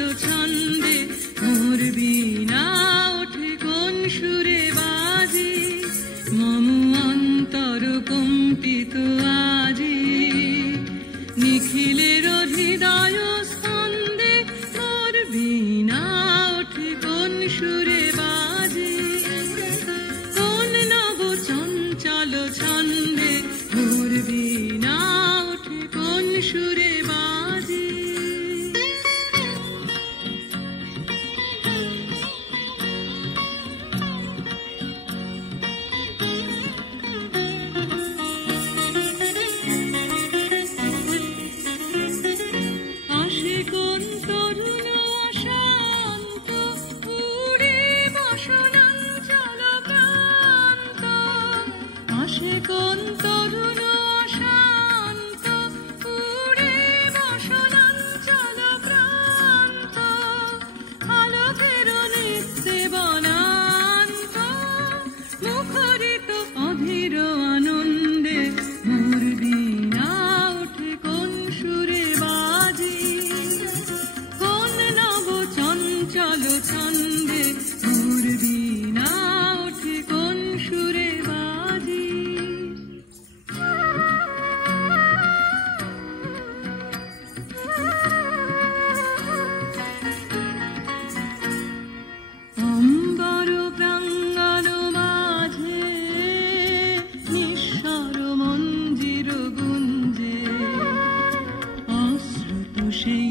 চঞ্চল ছন্দে মোর বীণা ওঠে কোন সুরে বাজে মম অন্তর কম্পিত আজি নিখিলের হৃদয় স্পন্দে মোর বীণা ওঠে কোন সুরে বাজে কোন নব চঞ্চল ছন্দে মোর বীণা ওঠে কোন সুরে বাজে আসে কোন তরুণ শান্ত উড়ে বসনাঞ্চল প্রান্ত আসে কোন তরুণ শান্ত উড়ে বসনাঞ্চল প্রান্ত আলোকের নিত্যে বনান্ত মুখরিত অধীর আনন্দে মোর বীণা ওঠে কোন সুরে বাজে কোন নব চঞ্চল ছন্দে মোর বীণা ওঠে কোন সুরে বাজে অম্বর প্রাঙ্গণ মাঝে নিঃস্বর মঞ্জির গুঞ্জে অশ্রুত সেই